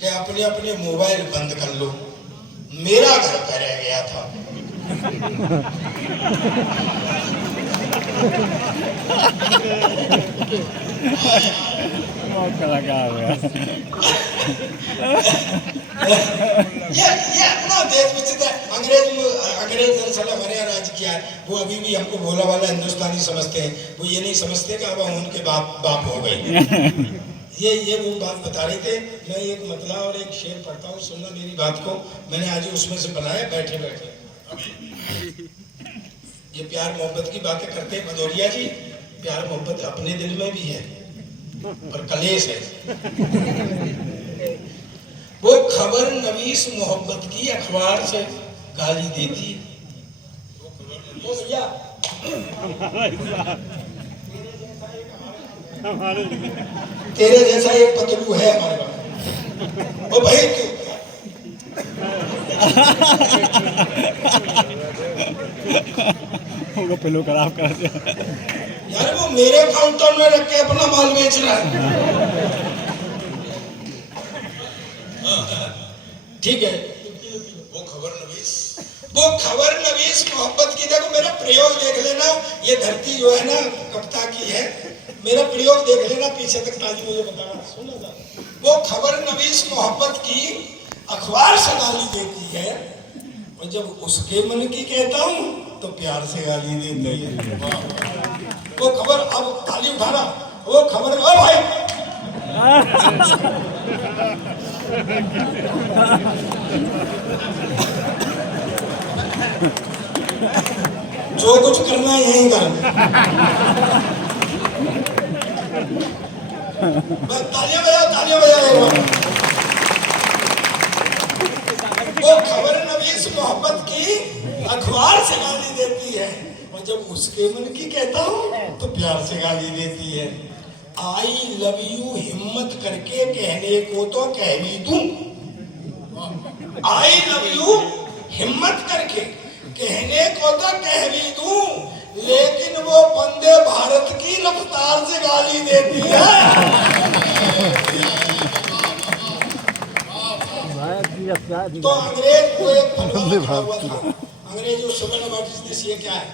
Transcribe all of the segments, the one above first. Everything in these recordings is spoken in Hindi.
कि अपने अपने मोबाइल बंद कर लो, मेरा घर पे रह गया था। ये अपना देश विचित्र है। अंग्रेज साला हमारे यहाँ राज किया है, वो अभी भी हमको भोला वाला हिंदुस्तानी समझते हैं। वो ये नहीं समझते कि अब हम उनके बाप हो गए। ये वो बात बता रहे थे। मैं एक मतला और एक शेर पढ़ता हूँ, सुनना मेरी बात को। मैंने आज उसमें से बनाया बैठे बैठे। ये प्यार मोहब्बत की बातें करते हैं भदौरिया जी। प्यार मोहब्बत अपने दिल में भी है पर कलेश है। वो खबर नवीस मोहब्बत की अखबार से गाली देती। वो भैया तेरे जैसा एक पतलू है हमारे पास। ओ भाई वो पिलो खराब कर दिया यार, वो मेरे काउंटर में रख के अपना माल बेच रहा है। ठीक है, वो खबर नवीस मोहब्बत की। देखो मेरा प्रयोग देख लेना, ये धरती जो है ना कविता की है। मेरा प्रयोग देख लेना, पीछे तक ताजी मुझे बताना। सुनो ना, वो खबर नवीस मोहब्बत की अखबार से गाली देती है, और जब उसके मन की कहता हूँ तो प्यार से गाली देती है। वो खबर, अब ताली उठाना, वो खबर, ओ भाई जो कुछ करना है यहीं कर। तालियां बजाओ। वो खबर नवीस मोहब्बत की अखबार से गाली देती है, और जब उसके मन की कहता हूँ तो प्यार से गाली देती है। आई लव यू हिम्मत करके कहने को तो कह भी दूं। आई लव यू हिम्मत करके कहने को तो कह भी दूं, लेकिन वो वंदे भारत की रफ्तार से गाली देती है। तो अंग्रेज को एक हुआ था। अंग्रेज उस समय क्या है,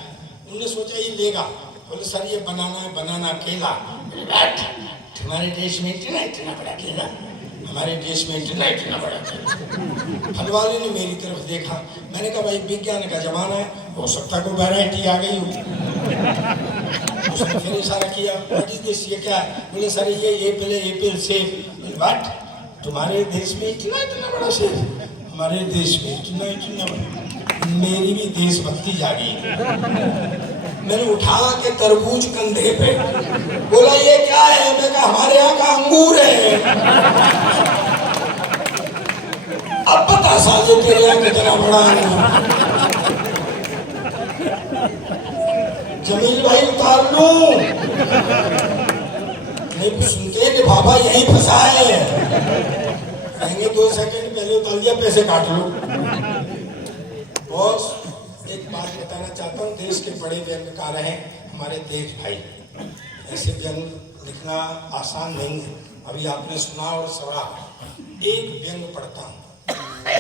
उन्होंने सोचा ये लेगा। बोले सर ये बनाना केला। हमारे देश में इतना बड़ा केला, हमारे देश में इतना बड़ा केला। फल वाले ने मेरी तरफ देखा। मैंने कहा भाई विज्ञान का जमाना है, हो सकता है कोई वैरायटी आ गई हो। उसने फिर इशारा किया, व्हाट इज दिस, ये क्या है? बोले सर ये एप्पल सेब। व्हाट, तुम्हारे देश में इतना बड़ा सेब, हमारे देश में इतना बड़ा। मेरी भी देशभक्ति जागी। मैंने उठा के तरबूज कंधे पे, बोला ये क्या है? मैं कहा हमारे यहाँ का अंगूर है। अब पता साले तेरे यहाँ कितना बड़ा अंगूर। जमील भाई उतार लूं? नहीं सुनते लिफाफा यहीं फंसा है। कहेंगे 2 सेकंड पहले उतार दिया, पैसे काट लो। बॉस एक बात बताना चाहता हूँ, देश के बड़े व्यंग्यकार हैं हमारे देश भाई। ऐसे व्यंग लिखना आसान नहीं है। अभी आपने सुना और सड़ा। एक व्यंग पढ़ता हूँ,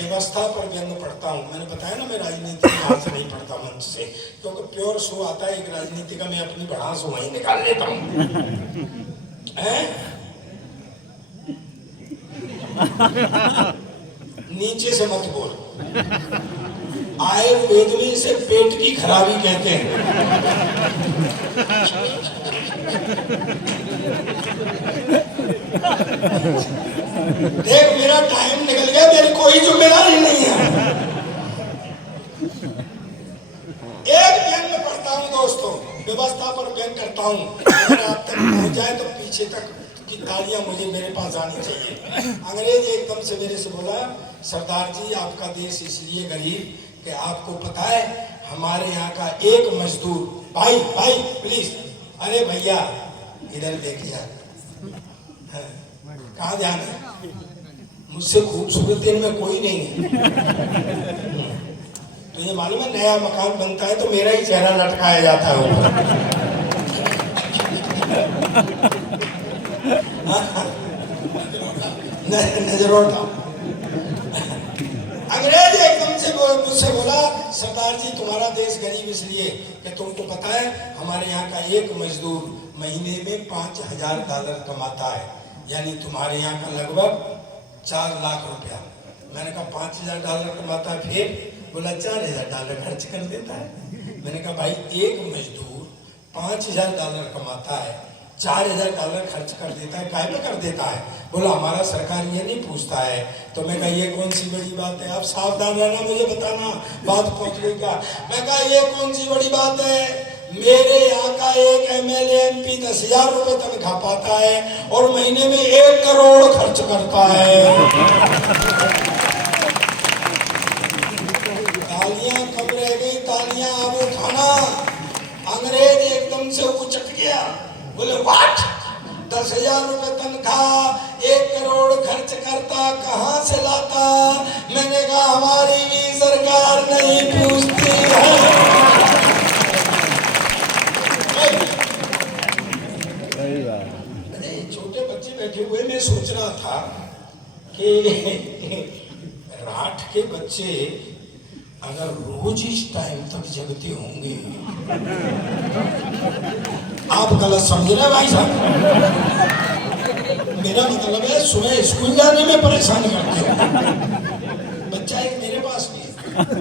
व्यवस्था पर व्यंग पढ़ता हूँ। मैंने बताया ना मैं राजनीति यहाँ से नहीं पढ़ता मंच से, क्योंकि प्योर शो आता है एक राजनीति का, मैं अपनी भड़ास वहीं निकाल लेता हूँ। नीचे से मत बोल। आयुर्वेद में इसे पेट की खराबी कहते हैं। देख मेरा टाइम निकल गया, मेरी कोई जिम्मेदारी नहीं है। एक व्यंग पढ़ता हूँ दोस्तों, व्यवस्था पर व्यंग करता हूँ। अगर आप तक पहुंच जाए तो पीछे तक की तालियां मुझे मेरे पास आनी चाहिए। अंग्रेज एकदम से मेरे से बोला, सरदार जी आपका देश इसलिए गरीब कि आपको पता है हमारे यहाँ का एक मजदूर, भाई प्लीज, अरे भैया इधर देखिए, कहाँ जाना है? मुझसे खूबसूरत इनमें कोई नहीं है। तो ये मालूम है नया मकान बनता है तो मेरा ही चेहरा लटकाया जाता है ऊपर। नजरों का। अंग्रेज एकदम से मुझसे बोला, सरदार जी तुम्हारा देश गरीब इसलिए कि तुमको पता है हमारे यहाँ का एक मजदूर महीने में $5,000 कमाता है, यानी तुम्हारे यहाँ का लगभग 4 लाख रुपया। मैंने कहा $5,000 कमाता है, फिर बोला $4,000 खर्च कर देता है। मैंने कहा भाई एक मजदूर $5,000 कमाता है, $4,000 खर्च कर देता है, काहे पे कर देता है? बोला हमारा सरकार ये नहीं पूछता है। तो मैं कहा ये कौन सी बड़ी बात है, आप सावधान रहना, मुझे बताना बात पहुंच गई का। मैं कहा ये कौन सी बड़ी बात है, मेरे यहाँ का एक MLA MP 10,000 रुपए तनख्वाह पाता है और महीने में 1 करोड़ खर्च करता है। तालियां कब रह गई, तालियां अब उठाना। अंग्रेज एकदम से उचट गया, बोले व्हाट, 10,000 रुपए तनख्वाह, 1 करोड़ खर्च करता, कहाँ से लाता? मैंने कहा हमारी भी सरकार नहीं पूछती है। अरे छोटे बच्चे बैठे हुए, मैं सोच रहा था कि राठ के बच्चे अगर रोज इस टाइम तक जगते होंगे, आप गलत समझ रहे भाई साहब। मेरा मतलब है सुबह स्कूल जाने में परेशान करते हो। बच्चा एक मेरे पास भी है,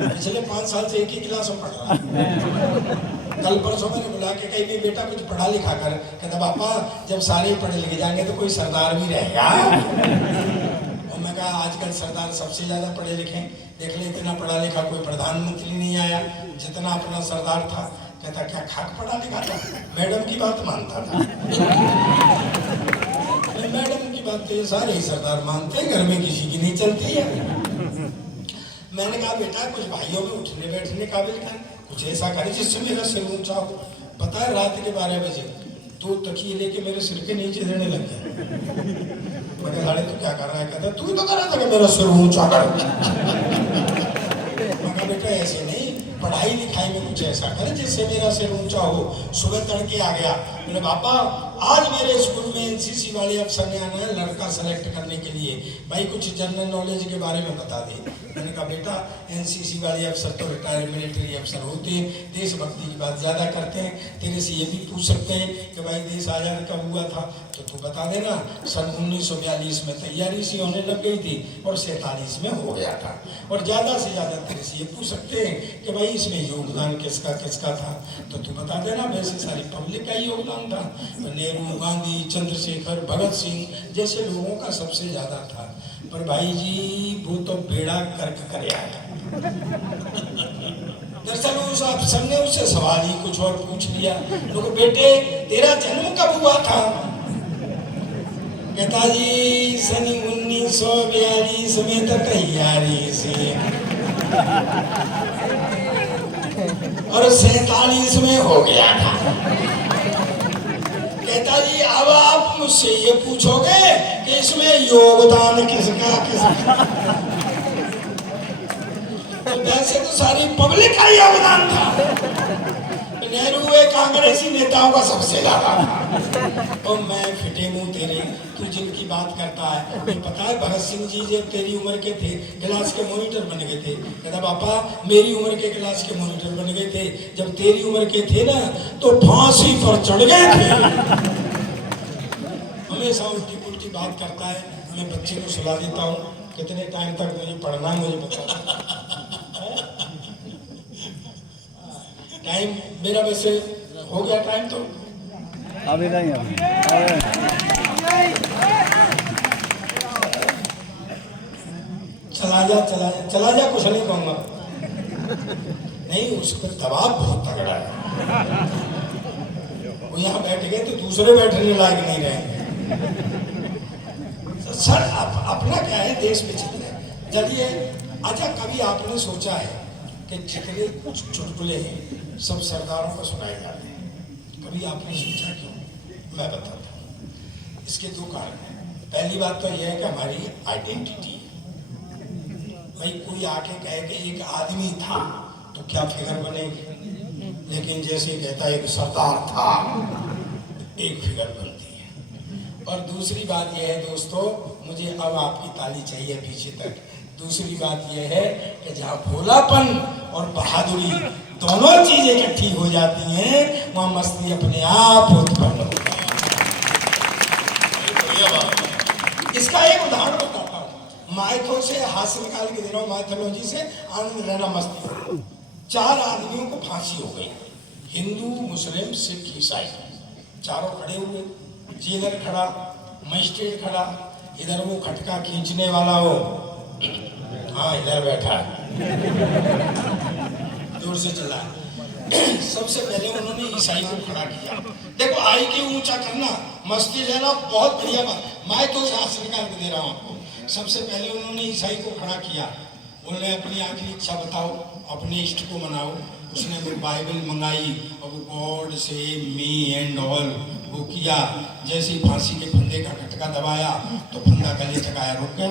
पिछले 5 साल से एक ही क्लास में पढ़ रहा है। कल परसों मैंने बुला के कही भी बेटा कुछ पढ़ा लिखा कर। कहता पापा जब सारे पढ़े लिखे जाएंगे तो कोई सरदार भी रहेगा। और मैं कहा आजकल सरदार सबसे ज्यादा पढ़े लिखे, देख ले इतना पढ़ा लिखा कोई प्रधानमंत्री नहीं आया जितना अपना सरदार था। कहता क्या खाक पढ़ा लिखा था, मैडम की बात मानता था। मैडम की बात तो ये सारे ही सरदार मानते हैं, घर में किसी की नहीं चलती है। मैंने कहा बेटा कुछ भाइयों में उठने बैठने काबिल कर, कुछ ऐसा करे जिससे मेरा सिर ऊंचा हो। पता है रात के 12 बजे 2 तकिए लेके मेरे सिर के नीचे देने लग गए। मैं कहा तो क्या कर रहा है? कहता तू तो कर रहा था कि मेरा सिर ऊंचा कर। मैं कहा बेटा ऐसे नहीं, पढ़ाई लिखाई में कुछ ऐसा करे जिससे मेरा सिर ऊंचा हो। सुबह तड़के आ गया, बोले पापा आज मेरे स्कूल में NCC वाले अफसर ने आना है लड़का सेलेक्ट करने के लिए, भाई कुछ जनरल नॉलेज के बारे में बता दे। मैंने कहा बेटा NCC वाले अफसर तो रिटायर्ड मिलिट्री अफसर होते हैं, देशभक्ति की बात ज़्यादा करते हैं। तेरे से ये भी पूछ सकते हैं कि भाई देश आज़ाद कब हुआ था, तो तू बता देना। सन 1942 में तैयारी सी होने लग गई थी और 47 में हो गया था। और ज़्यादा से ज़्यादा तेरे से ये पूछ सकते हैं कि भाई इसमें योगदान किसका किसका था, तो तू बता देना। वैसे सारी पब्लिक का ही योगदान था, नेहरू, गांधी, चंद्रशेखर, भगत सिंह जैसे लोगों का सबसे ज़्यादा था। पर भाई जी वो तो बेड़ा कर्क कर आया। दरअसल उस अफसर ने उससे सवाल ही कुछ और पूछ लिया। तो बेटे तेरा जन्म कब हुआ था? कहता जी सन 1942 में तो तैयारी से और 47 में हो गया था। कहता जी अब आप मुझसे ये पूछोगे कि इसमें योगदान किसका किसका? तो वैसे तो सारी पब्लिक का योगदान था। नेहरू एक कांग्रेसी नेताओं का सबसे ज्यादा था। तो मैं फिटे मुंह तेरे, तू जिनकी बात करता है, मुझे पता है भगत सिंह जी जब तेरी उम्र के थे क्लास के मॉनिटर बन गए थे। कहता पापा मेरी उम्र के क्लास के मॉनिटर बन गए थे, जब तेरी उम्र के थे ना तो फांसी पर चढ़ गए थे। हमेशा उल्टी पुल्टी बात करता है। मैं बच्चे को सुला देता हूँ, कितने टाइम तक मुझे पढ़ना है मुझे पता। टाइम मेरा वैसे हो गया टाइम तो अभी नहीं चला जा कुछ नहीं कहूँगा। नहीं उस पर दबाव बहुत तगड़ा है। वो यहाँ बैठ गए तो दूसरे बैठने लायक नहीं रहेंगे। सर अपना क्या है, देश में चल रहा है। चलिए अच्छा कभी आपने सोचा है कि जितने चुटकुले हैं सब सरदारों को सुनाए जाते हैं? कभी आपने सोचा क्यों? मैं बताता हूँ। इसके 2 कारण हैं। पहली बात तो यह है कि हमारी आइडेंटिटी। भाई कोई आके कहे कि एक आदमी था तो क्या फिगर बनेगी, लेकिन जैसे कहता है एक सरदार था एक फिगर बनती है। और दूसरी बात यह है दोस्तों, मुझे अब आपकी ताली चाहिए पीछे तक। दूसरी बात यह है कि जहाँ भोलापन और बहादुरी दोनों चीजें इकट्ठी हो जाती हैं, वहाँ मस्ती अपने आप उत्पन्न होती है। इसका एक उदाहरण बताता हूँ। माइथो से हास्य निकाल के दे रहा हूँ, माइथोलॉजी से आनंद लेना मस्ती। 4 आदमियों को फांसी हो गई, हिंदू, मुस्लिम, सिख, ईसाई, चारों खड़े हुए। जेलर खड़ा, मजिस्ट्रेट खड़ा, इधर वो खटका खींचने वाला हो, हाँ इधर बैठा है, जोर से चला। सबसे पहले उन्होंने ईसाई को खड़ा किया। देखो आई के ऊंचा करना, मस्ती लेना, बहुत बढ़िया बात। मैं तो हाथ निकाल के दे रहा हूँ आपको। सबसे पहले उन्होंने ईसाई को खड़ा किया। उन्होंने अपनी आखिरी इच्छा बताओ, अपने इष्ट को मनाओ। उसने वो बाइबल मंगाई और वो गॉड से मी एंड ऑल वो किया। जैसे ही फांसी के फंदे का खटका दबाया तो फंदा गले तक आया, रुक गया।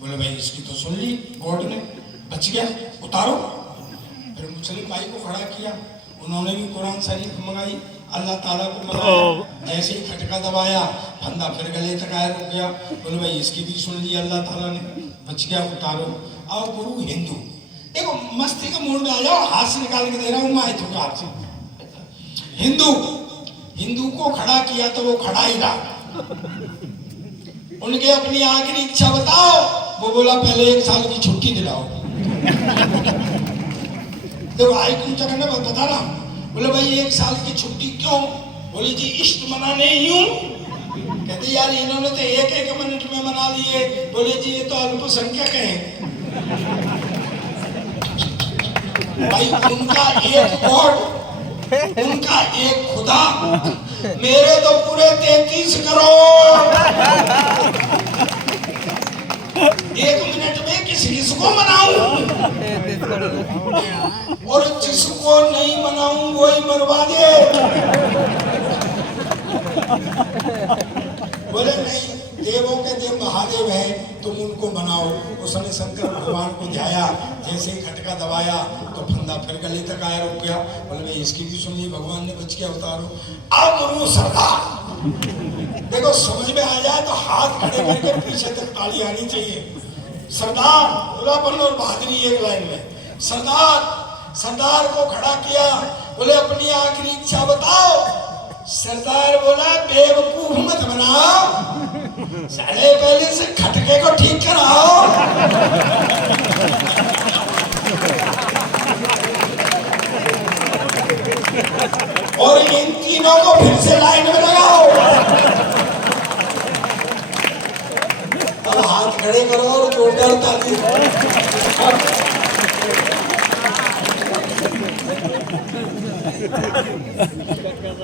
बोले भाई इसकी तो सुन ली गॉड ने, बच गया, उतारो। फिर मुस्लिम भाई को खड़ा किया, उन्होंने भी कुरान शरीफ मंगाई, अल्लाह ताला को मंगाया। जैसे ही खटका दबाया फंदा फिर गले तक आया, रुक गया। बोले भाई इसकी भी सुन ली अल्लाह ताला ने, बच गया, उतारो। और गुरु हिंदू, देखो मस्ती के मूड में आ जाओ, हाथ से निकाल के दे रहा हूँ मैं तो आपसे। हिंदू को खड़ा किया तो वो खड़ा ही रहा। उनके अपनी आखिरी इच्छा बताओ, वो बोला पहले 1 साल की छुट्टी दिलाओ। तो भाई क्यों करना बता रहा, बोले भाई 1 साल की छुट्टी क्यों? बोले जी इष्ट मनाने यूं। कहते यार इन्होंने तो एक मिनट में मना लिए। बोले जी ये तो अल्पसंख्यक है भाई, उनका एक गॉड, उनका एक खुदा, मेरे तो पूरे 33 करोड़। 1 मिनट में किसको मनाऊं, और जिसको नहीं मनाऊं वही मरवा दे। बोले नहीं, देवों के देव महादेव हैं, तुम उनको मनाओ। उसने शंकर भगवान को ध्याया, जैसे ही खटका दबाया तो फंदा फिर गले तक आया, रुक गया। बोले भाई इसकी भी सुनिए, भगवान ने बच गया, उतारो। अब गुरु सरदार, देखो समझ में आ जाए तो हाथ खड़े करके पीछे तक ताली आनी चाहिए। सरदार, भोलापन और बहादुरी एक लाइन में। सरदार को खड़ा किया, बोले अपनी आखिरी इच्छा बताओ। सरदार बोला बेवकूफ मत बनाओ, साले पहले से खटके को ठीक कराओ। और इन तीनों को फिर से लाइन में लगाओ। अब हाथ खड़े करो और जोरदार ताली।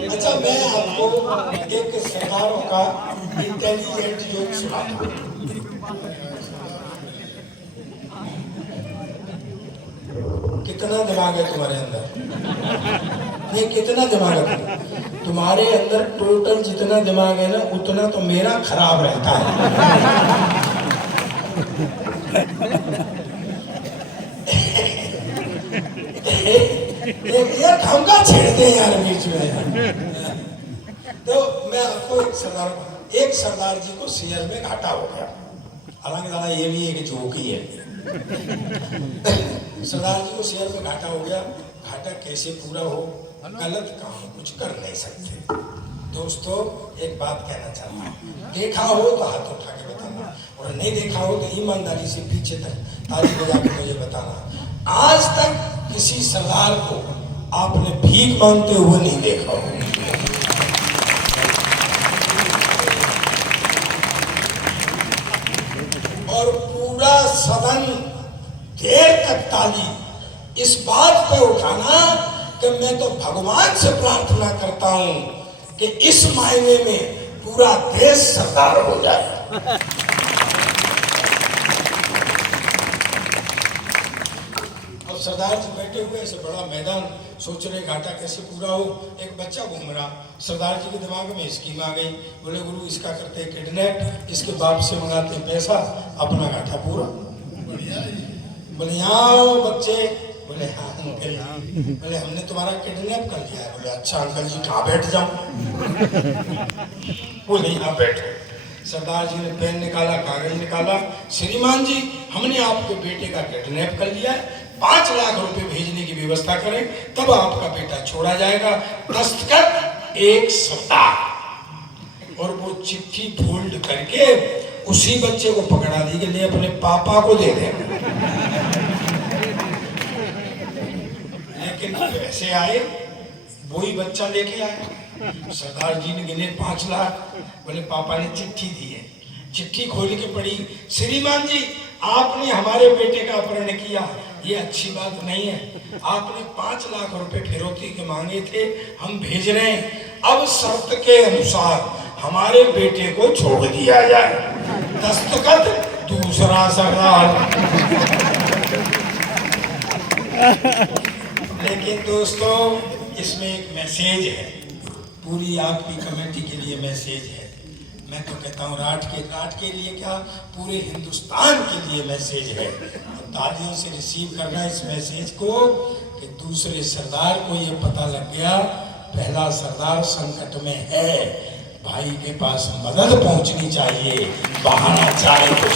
अच्छा मैं आपको एक सरदारों का इंटेलिजेंट जोक सुनाता हूँ। कितना दिमाग है तुम्हारे अंदर? नहीं, कितना दिमाग है तुम्हारे अंदर? टोटल जितना दिमाग है ना उतना तो मेरा खराब रहता है। यार खमका छेड़ते हैं यार बीच में। तो मैं आपको एक सरदार जी को शेयर में घाटा हो गया। हालांकि दादा ये भी एक जोक ही है। सरदार जी को शेयर में घाटा हो गया। घाटा कैसे पूरा हो? गलत काम कुछ कर नहीं सकते। दोस्तों एक बात कहना चाहता हूँ, देखा हो तो हाथ उठा के बताना, और नहीं देखा हो तो ईमानदारी से पीछे तक ताली बजा के मुझे बताना। आज तक किसी सरदार को आपने भीख मांगते हुए नहीं देखा हो। और पूरा सदन देर तक ताली इस बात पे उठाना कि मैं तो भगवान से प्रार्थना करता हूं कि इस मायने में पूरा देश सरदार हो जाए। अब सरदार जी बैठे हुए ऐसे बड़ा मैदान, सोच रहे घाटा कैसे पूरा हो। एक बच्चा घूम रहा, सरदार जी के दिमाग में स्कीम आ गई। बोले गुरु इसका करते हैं किडनैप, इसके बाप से मंगाते हैं पैसा, अपना घाटा पूरा। बोले आओ बच्चे। बोले हाँ अंकल जी। बोले हमने तुम्हारा किडनैप कर लिया है। बोले अच्छा अंकल जी कहाँ बैठ जाऊं? बोले यहाँ बैठो। सरदार जी ने पेन निकाला, कागज निकाला, श्रीमान जी हमने आपके बेटे का किडनैप कर लिया है, 5 लाख रुपए भेजने की व्यवस्था करें तब आपका बेटा छोड़ा जाएगा। दस्तखत एक सप्ताह। और वो चिट्ठी फोल्ड करके उसी बच्चे को पकड़ा दी कि ले अपने पापा को दे दे। लेकिन पैसे आए, वही बच्चा लेके आया। सरदार जी ने गिने 5 लाख, बोले पापा ने चिट्ठी दी है। चिट्ठी खोल के पढ़ी, श्रीमान जी आपने हमारे बेटे का अपहरण किया, ये अच्छी बात नहीं है। आपने 5 लाख रुपए फिरौती के मांगे थे, हम भेज रहे हैं। अब शर्त के अनुसार हमारे बेटे को छोड़ दिया जाए। दस्तखत दूसरा सरदार। लेकिन दोस्तों इसमें एक मैसेज है, पूरी आपकी कमेटी के लिए मैसेज है। मैं तो कहता हूँ राठ के लिए क्या, पूरे हिंदुस्तान के लिए मैसेज है। तालियों से रिसीव करना इस मैसेज को कि दूसरे सरदार को ये पता लग गया पहला सरदार संकट में है, भाई के पास मदद पहुंचनी चाहिए, बहाना चाहे कुछ।